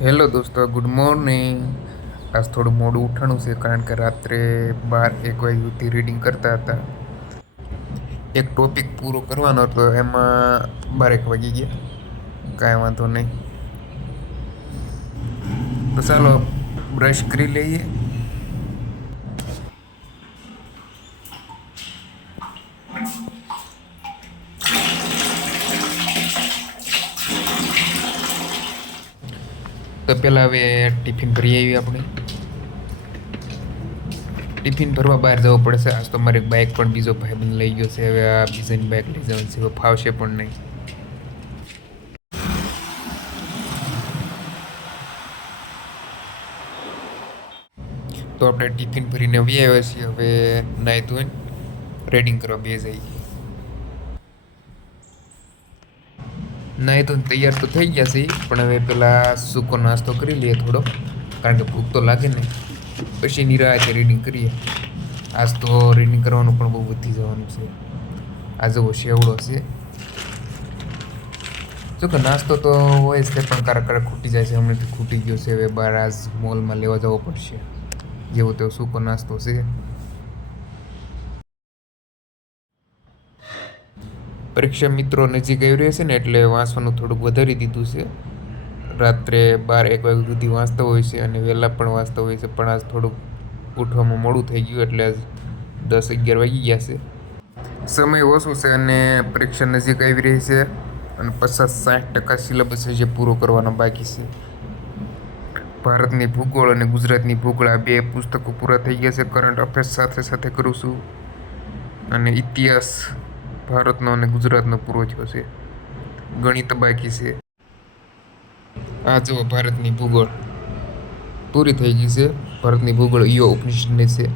Hello દોસ્તો, good morning. આજ થોડું મોડું ઉઠાણું છે કારણ કે રાત્રે 12-1 વાગ્યા સુધી રીડિંગ કરતા હતા. એક ટોપિક પૂરો કરવાનો હતો, એમાં 12-1 વાગી ગયા. કાંઈ વાંધો નહીં. તો ચાલો બ્રશ કરી લઈએ. તો પહેલાં હવે ટિફિન ભરી આવી આપણે. ટિફિન ભરવા બહાર જવું પડશે. આજ તો મારે બાઇક પણ બીજો ભાઈબંધ લઈ ગયો છે. હવે આ બીજાની બાઇક લઈ જવાની છે, હવે ફાવશે પણ નહીં. તો આપણે ટિફિન ભરીને આવી આવ્યા છીએ. હવે નાહી ધોઈને રેડિંગ કરવા બે જઈએ. નાહી ધોઈને તૈયાર તો થઈ ગયા છે, પણ હવે પેલા સૂકો નાસ્તો કરી લઈએ થોડો, કારણ કે ભૂખ તો લાગે ને. પછી નિરાંતે રીડિંગ કરીએ. આજ તો રીડિંગ કરવાનું પણ બહુ વધી જવાનું છે. આ જવો શેવડો છે. જો કે નાસ્તો તો હોય છે, પણ ક્યારેક ખૂટી જાય છે. હમણાંથી ખૂટી ગયો છે. હવે બહાર આજ મોલમાં લેવા જવો પડશે. જેવો તેવો સૂકો નાસ્તો છે. પરીક્ષા મિત્રો નજીક આવી રહી છે ને, એટલે વાંચવાનું થોડુંક વધારી દીધું છે. રાત્રે 12-1 વાગ્યા સુધી વાંચતા હોય છે અને વહેલા પણ વાંચતા હોય છે, પણ આજ થોડુંક ઉઠવામાં મોડું થઈ ગયું, એટલે આજ 10-11 વાગી ગયા છે. સમય ઓછો છે અને પરીક્ષા નજીક આવી રહી છે, અને 50-60% સિલેબસ જે પૂરો કરવાનો બાકી છે. ભારતની ભૂગોળ અને ગુજરાતની ભૂગોળ, આ બે પુસ્તકો પૂરા થઈ ગયા છે. કરંટ અફેર્સ સાથે સાથે કરું છું, અને ઇતિહાસ ભારતનો અને ગુજરાતનો પૂરો થયો છે. ગણિત બાકી છે. આ જો ભારતની ભૂગોળ પૂરી થઈ ગઈ છે. ભારતની ભૂગોળ યુવા ઉપનિષદની છે.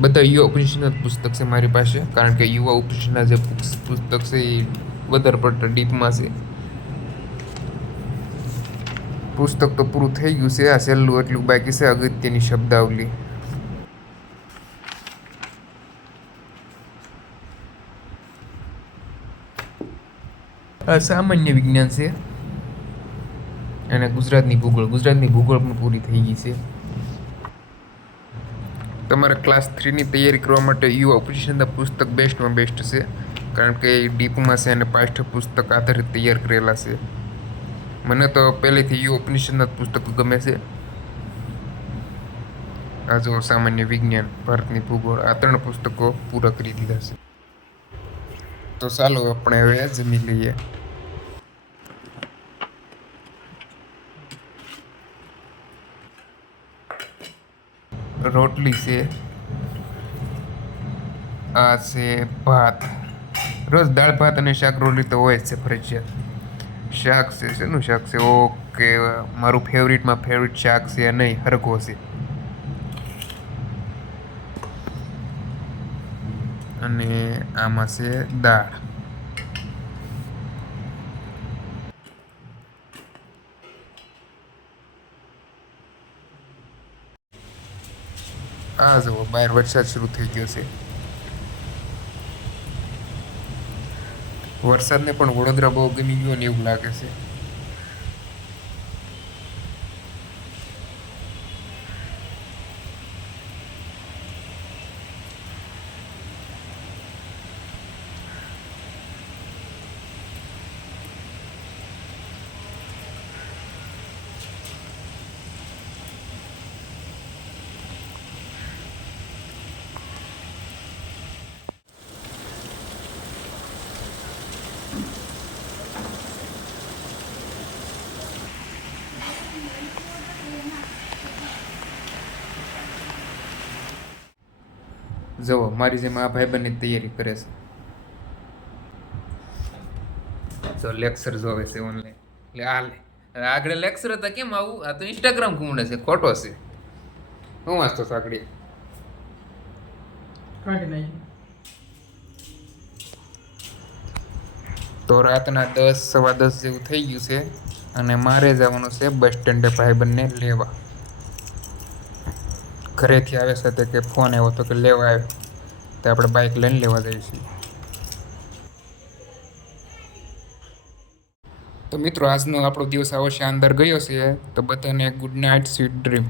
બધા યુવા ઉપનિષદના પુસ્તક છે મારી પાસે, કારણ કે યુવા ઉપનિષદના જે પુસ્તક છે એ વધારે પડતા ડીપમાં છે. પુસ્તક તો પૂરું થઈ ગયું છે. આ છેલ્લું એટલું બાકી છે, અગત્યની શબ્દાવલી. આ સામાન્ય વિજ્ઞાન છે, અને ગુજરાતની ભૂગોળ પણ પૂરી થઈ ગઈ છે. તમારા ક્લાસ 3ની તૈયારી કરવા માટે યુવા ઉપનિષદના પુસ્તક બેસ્ટમાં બેસ્ટ છે, કારણ કે એ ડીપમાં છે અને પાઠ્યપુસ્તક આધારિત તૈયાર કરેલા છે. મને તો પહેલેથી યુવા ઉપનિષદના પુસ્તકો ગમે છે. આ જો સામાન્ય વિજ્ઞાન, ભારતની ભૂગોળ, આ 3 પુસ્તકો પૂરા કરી દીધા છે. તો ચાલો આપણે હવે જમી લઈએ. રોટલી છે, આ છે ભાત. રોજ દાળ ભાત અને શાક રોટલી તો હોય જ છે ફરજિયાત. શાક છે, શેનું શાક છે? ઓકે, મારું ફેવરિટમાં ફેવરિટ શાક છે નહીં, હરગો છે. અને આમાં છે દાળ. આ જુઓ, બહાર વરસાદ શરૂ થઈ ગયો છે. વરસાદને પણ વડોદરા બહુ ગમી ગયો ને એવું લાગે છે. જુઓ, મારી જેમ આ ભાઈબંધની તૈયારી કરે છે. જો લેક્ચર જોવે છે ઓનલાઈન. એટલે આગળ લેક્ચર હતા, કેમ આવું? આ તો ઇન્સ્ટાગ્રામ ઘૂમડે છે, ખોટો છે. હું વાંચતો સાંકડી. તો રાતના 10-10:15 જેવું થઈ ગયું છે, અને મારે જવાનું છે બસ સ્ટેન્ડે ભાઈબંધને લેવા. ઘરેથી આવે છે કે ફોન આવ્યો તો કે લેવા આવ્યો, તો આપણે બાઇક લઈને લેવા જઈએ છીએ. તો મિત્રો આજનો આપણો દિવસ આવો શાનદાર ગયો છે. તો બધાને ગુડ નાઇટ, સ્વીટ ડ્રીમ.